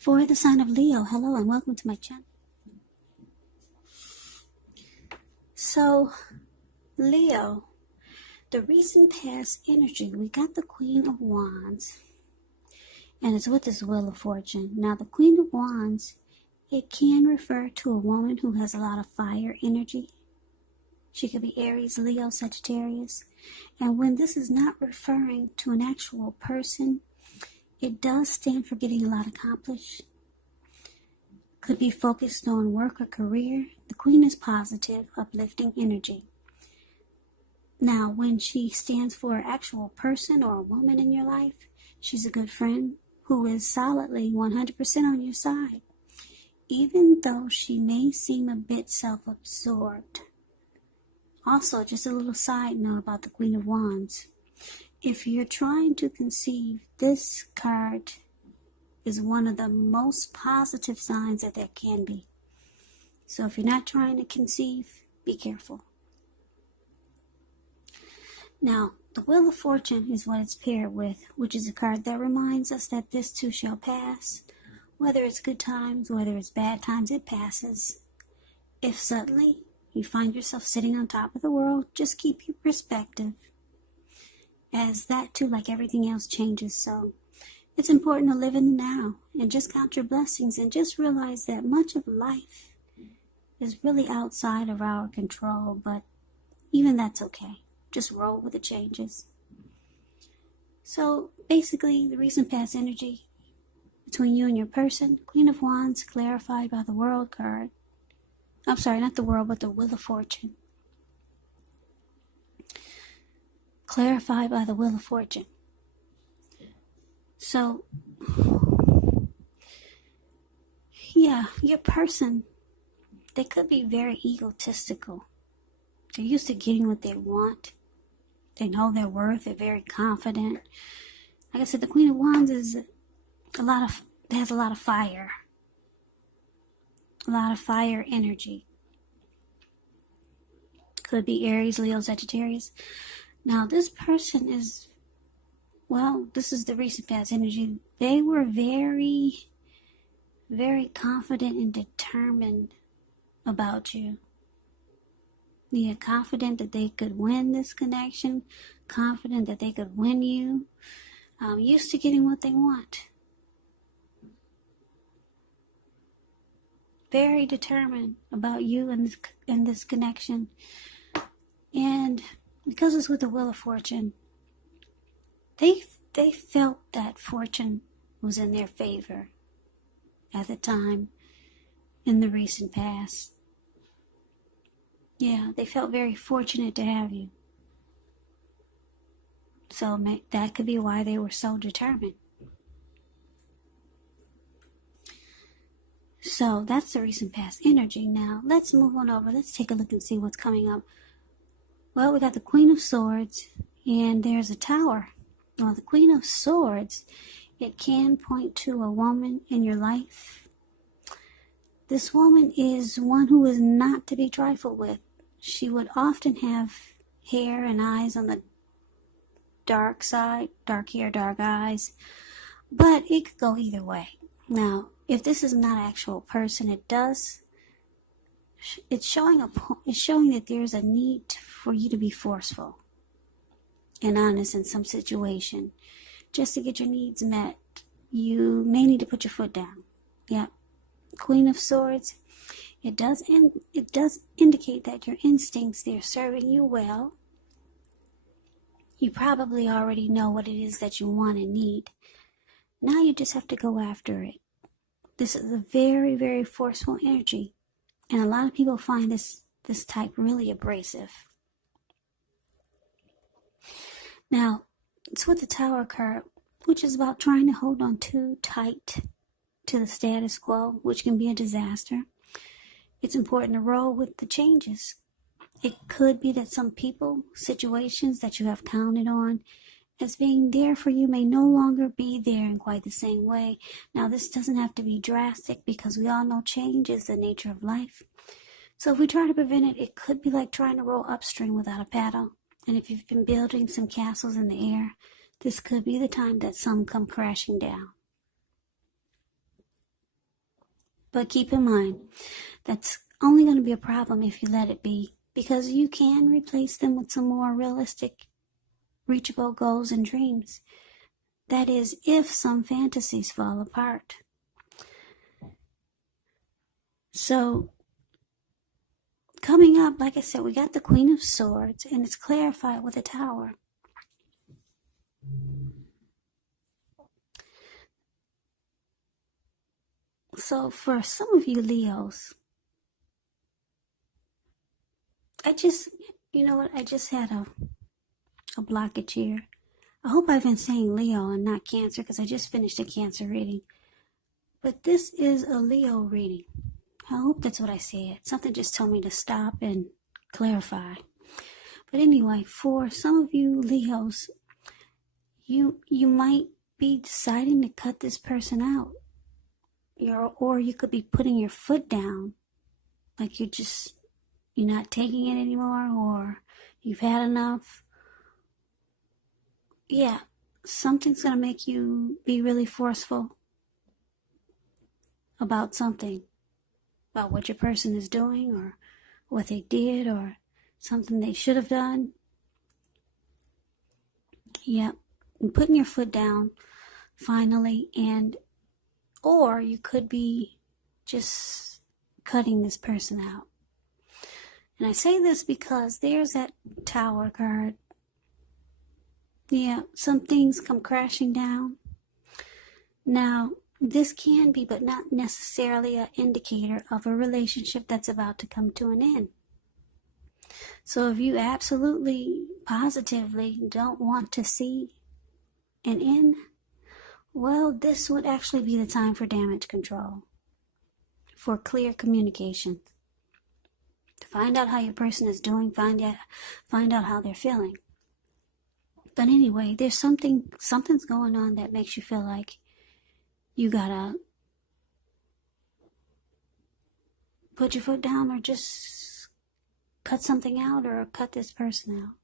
For the sign of Leo, hello and welcome to my channel. So, Leo, the recent past energy, we got the Queen of Wands, and it's with this Wheel of Fortune. Now, the Queen of Wands, it can refer to a woman who has a lot of fire energy. She could be Aries, Leo, Sagittarius. And when this is not referring to an actual person, it does stand for getting a lot accomplished. Could be focused on work or career. The Queen is positive, uplifting energy. Now, when she stands for an actual person or a woman in your life, she's a good friend who is solidly 100% on your side, even though she may seem a bit self-absorbed. Also, just a little side note about the Queen of Wands. If you're trying to conceive, this card is one of the most positive signs that there can be. So if you're not trying to conceive, be careful. Now, the Wheel of Fortune is what it's paired with, which is a card that reminds us that this too shall pass. Whether it's good times, whether it's bad times, it passes. If suddenly you find yourself sitting on top of the world, just keep your perspective, as that too, like everything else, changes. So it's important to live in the now and just count your blessings and just realize that much of life is really outside of our control, but even that's okay. Just roll with the changes. So basically, the recent past energy between you and your person, Queen of Wands, clarified by the World card. I'm sorry, not the World, but the Wheel of Fortune. Clarified by the Wheel of Fortune. So, yeah, your person, they could be very egotistical. They're used to getting what they want. They know their worth. They're very confident. Like I said, the Queen of Wands has a lot of fire. A lot of fire energy. Could be Aries, Leo, Sagittarius. Now, this person is, well, this is the recent past energy. They were very, very confident and determined about you. Yeah, confident that they could win this connection. Confident that they could win you. Used to getting what they want. Very determined about you and this connection. And because it's with the Wheel of Fortune, they felt that fortune was in their favor at the time in the recent past. Yeah, they felt very fortunate to have you. So that could be why they were so determined. So that's the recent past energy. Now, let's move on over. Let's take a look and see what's coming up. Well, we got the Queen of Swords, and there's a Tower. Well, the Queen of Swords, it can point to a woman in your life. This woman is one who is not to be trifled with. She would often have hair and eyes on the dark side, dark hair, dark eyes, but it could go either way. Now, if this is not an actual person, it's showing that there's a need for you to be forceful and honest in some situation. Just to get your needs met, you may need to put your foot down. Yeah. Queen of Swords, it does indicate that your instincts, they're serving you well. You probably already know what it is that you want and need. Now you just have to go after it. This is a very, very forceful energy. And a lot of people find this type really abrasive. Now, it's with the Tower card, which is about trying to hold on too tight to the status quo, which can be a disaster. It's important to roll with the changes. It could be that some people, situations that you have counted on as being there for you may no longer be there in quite the same way. Now, this doesn't have to be drastic because we all know change is the nature of life. So if we try to prevent it, it could be like trying to row upstream without a paddle. And if you've been building some castles in the air, this could be the time that some come crashing down. But keep in mind, that's only going to be a problem if you let it be, because you can replace them with some more realistic, reachable goals and dreams. That is, if some fantasies fall apart. So, coming up, like I said, we got the Queen of Swords, and it's clarified with a Tower. So, for some of you Leos, you know what, I just had a blockage here. I hope I've been saying Leo and not Cancer, because I just finished a Cancer reading. But this is a Leo reading. I hope that's what I said. Something just told me to stop and clarify. But anyway, for some of you Leos, you might be deciding to cut this person out. Or you could be putting your foot down. Like you're not taking it anymore, or you've had enough. Yeah, something's going to make you be really forceful about something. About what your person is doing, or what they did, or something they should have done. Yep, and putting your foot down finally, or you could be just cutting this person out. And I say this because there's that Tower card. Yeah, some things come crashing down. Now, this can be, but not necessarily an indicator of a relationship that's about to come to an end. So if you absolutely, positively don't want to see an end, well, this would actually be the time for damage control, for clear communication. To find out how your person is doing, find out how they're feeling. But anyway, there's something's going on that makes you feel like you gotta put your foot down, or just cut something out, or cut this person out.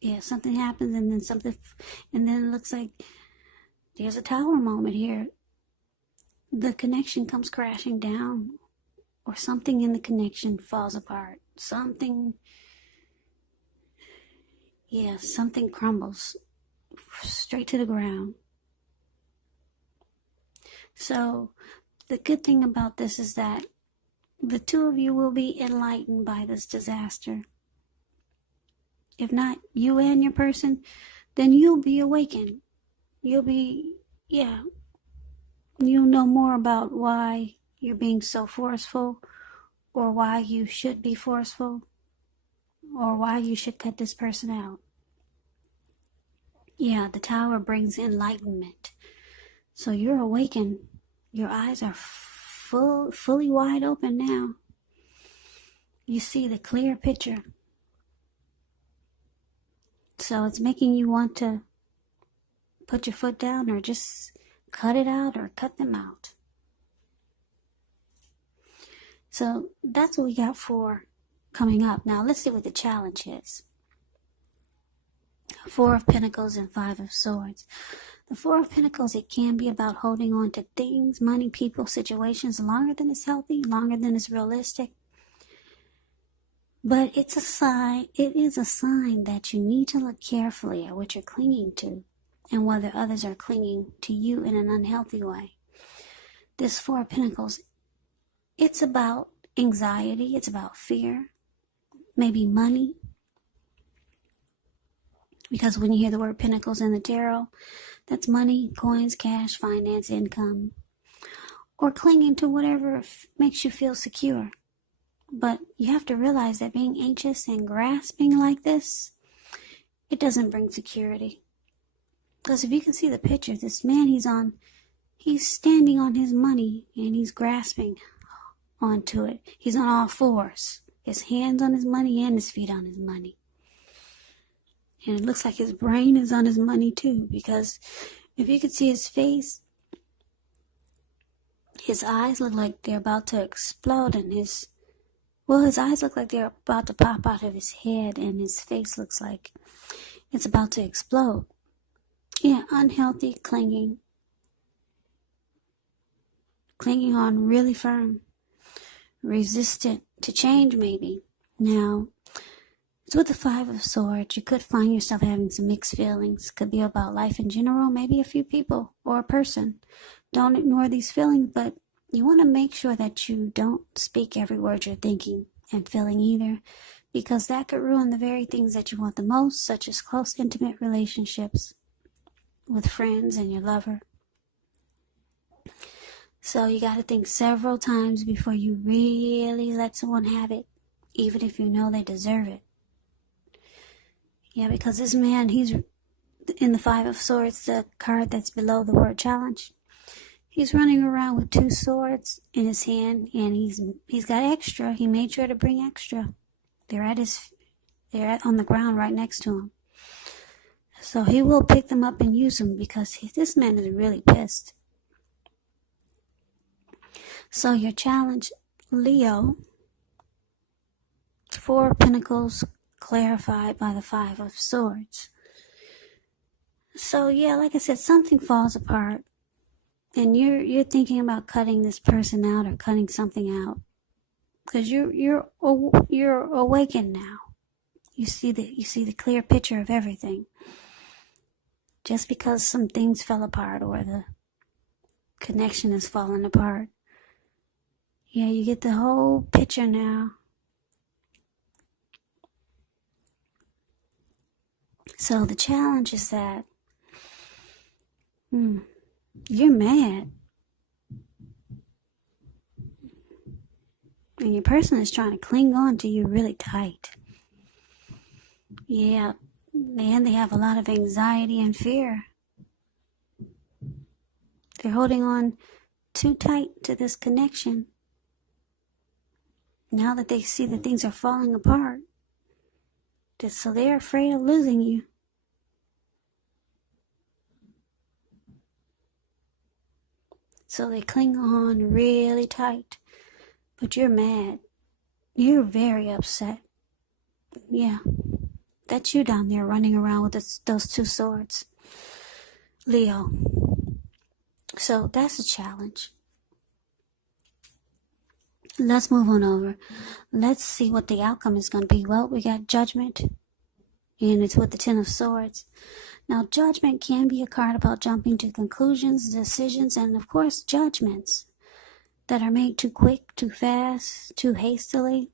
Yeah, something happens, and then it looks like there's a Tower moment here. The connection comes crashing down, or something in the connection falls apart. Something crumbles straight to the ground. So, the good thing about this is that the two of you will be enlightened by this disaster. If not you and your person, then you'll be awakened. You'll know more about why you're being so forceful, or why you should be forceful, or why you should cut this person out. Yeah, the Tower brings enlightenment. So you're awakened. Your eyes are fully wide open now. You see the clear picture. So it's making you want to put your foot down, or just cut it out, or cut them out. So that's what we got for coming up. Now let's see what the challenge is. Four of Pentacles and Five of Swords. The Four of Pentacles, it can be about holding on to things, money, people, situations longer than it's healthy, longer than it's realistic. But it is a sign that you need to look carefully at what you're clinging to, and whether others are clinging to you in an unhealthy way. This Four of Pentacles, it's about anxiety, it's about fear, maybe money. Because when you hear the word Pentacles in the tarot, that's money, coins, cash, finance, income, or clinging to whatever makes you feel secure. But you have to realize that being anxious and grasping like this, it doesn't bring security. Because if you can see the picture, this man, he's standing on his money, and he's grasping onto it. He's on all fours. His hands on his money and his feet on his money. And it looks like his brain is on his money too, because if you could see his face, his eyes look like they're about to explode, and his eyes look like they're about to pop out of his head, and his face looks like it's about to explode. Yeah, unhealthy clinging. clinging on really firm, resistant to change maybe. Now, it's with the Five of Swords. You could find yourself having some mixed feelings. Could be about life in general, maybe a few people or a person. Don't ignore these feelings, but you want to make sure that you don't speak every word you're thinking and feeling either, because that could ruin the very things that you want the most, such as close, intimate relationships with friends and your lover. So you got to think several times before you really let someone have it, even if you know they deserve it. Yeah, because this man, he's in the Five of Swords, the card that's below the word challenge. He's running around with 2 swords in his hand, and he's got extra. He made sure to bring extra. They're on the ground right next to him. So he will pick them up and use them, because this man is really pissed. So your challenge, Leo, 4 Pentacles clarified by the 5 of Swords. So yeah, like I said, something falls apart, and you're thinking about cutting this person out or cutting something out, because you're awakened now. You see the clear picture of everything. Just because some things fell apart or the connection has fallen apart, yeah, you get the whole picture now. So the challenge is that you're mad, and your person is trying to cling on to you really tight. Yeah, and they have a lot of anxiety and fear. They're holding on too tight to this connection. Now that they see that things are falling apart, so they're afraid of losing you. So they cling on really tight. But you're mad. You're very upset. Yeah. That's you down there running around with those 2 swords. Leo. So that's a challenge. Let's move on over. Let's see what the outcome is going to be. Well, we got Judgment, and it's with the 10 of Swords. Now, Judgment can be a card about jumping to conclusions, decisions, and of course, judgments that are made too quick, too fast, too hastily.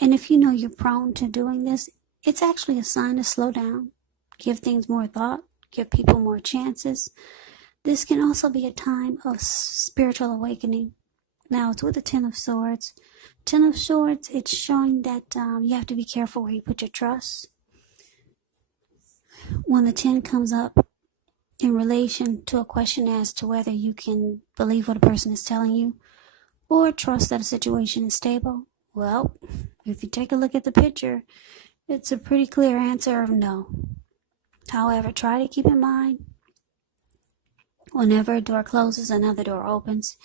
And if you know you're prone to doing this, it's actually a sign to slow down, give things more thought, give people more chances. This can also be a time of spiritual awakening. Now, it's with the 10 of Swords. 10 of Swords, it's showing that you have to be careful where you put your trust. When the 10 comes up in relation to a question as to whether you can believe what a person is telling you or trust that a situation is stable, well, if you take a look at the picture, it's a pretty clear answer of no. However, try to keep in mind, whenever a door closes, another door opens.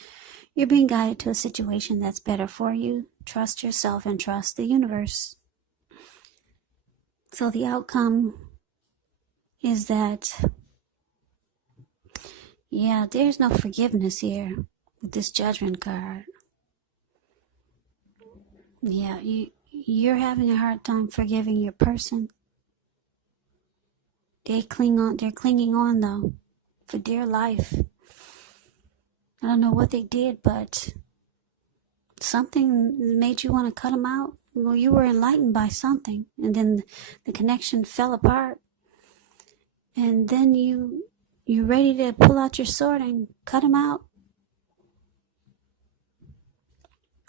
You're being guided to a situation that's better for you. Trust yourself and trust the universe. So the outcome is that, yeah, there's no forgiveness here with this Judgment card. Yeah, you're having a hard time forgiving your person. They're clinging on though, for dear life. I don't know what they did, but something made you want to cut them out. Well, you were enlightened by something, and then the connection fell apart. And then you're ready to pull out your sword and cut them out.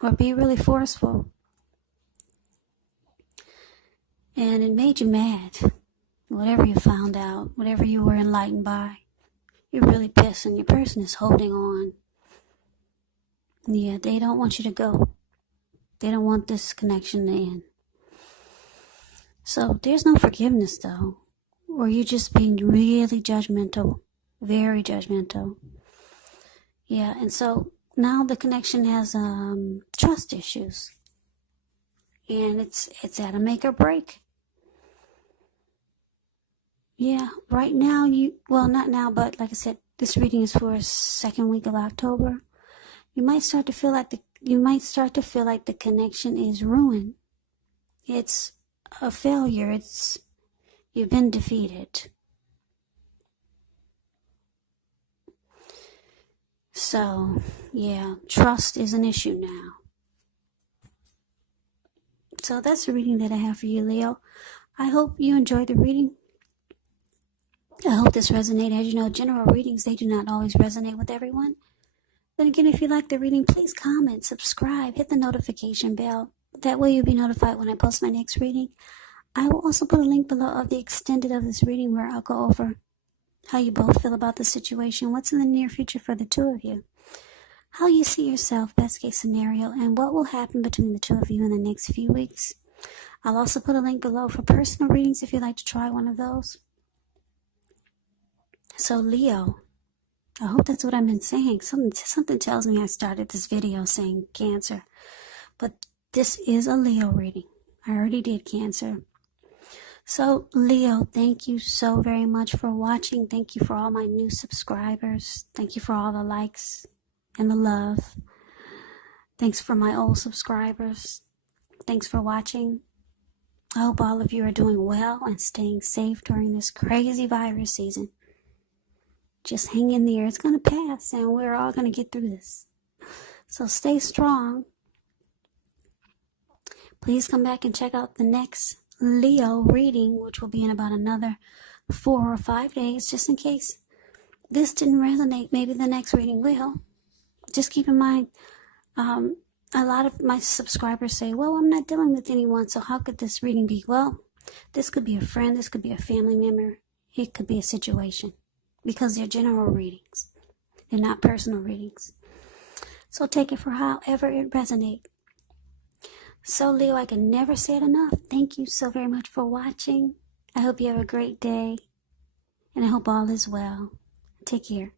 Or be really forceful. And it made you mad. Whatever you found out, whatever you were enlightened by, you're really pissed, and your person is holding on. Yeah, they don't want you to go. They don't want this connection to end. So there's no forgiveness though. Or you're just being really judgmental. Very judgmental. Yeah, and so now the connection has trust issues. And it's at a make or break. Yeah, right now well, not now, but like I said, This reading is for second week of October. You might start to feel like the connection is ruined. It's a failure. You've been defeated. So, yeah, trust is an issue now. So that's the reading that I have for you, Leo. I hope you enjoyed the reading. I hope this resonated. As you know, general readings, they do not always resonate with everyone. Then again, if you like the reading, please comment, subscribe, hit the notification bell. That way you'll be notified when I post my next reading. I will also put a link below of the extended of this reading where I'll go over how you both feel about the situation, what's in the near future for the two of you, how you see yourself, best case scenario, and what will happen between the two of you in the next few weeks. I'll also put a link below for personal readings if you'd like to try one of those. So Leo, I hope that's what I've been saying. Something tells me I started this video saying Cancer, but this is a Leo reading. I already did Cancer. So Leo, thank you so very much for watching. Thank you for all my new subscribers. Thank you for all the likes and the love. Thanks for my old subscribers. Thanks for watching. I hope all of you are doing well and staying safe during this crazy virus season. Just hang in there. It's going to pass and we're all going to get through this. So stay strong. Please come back and check out the next Leo reading, which will be in about another 4 or 5 days, just in case this didn't resonate. Maybe the next reading will. Just keep in mind, a lot of my subscribers say, well, I'm not dealing with anyone, so how could this reading be? Well, this could be a friend, this could be a family member, it could be a situation, because they're general readings. They're not personal readings. So take it for however it resonates. So Leo, I can never say it enough. Thank you so very much for watching. I hope you have a great day. And I hope all is well. Take care.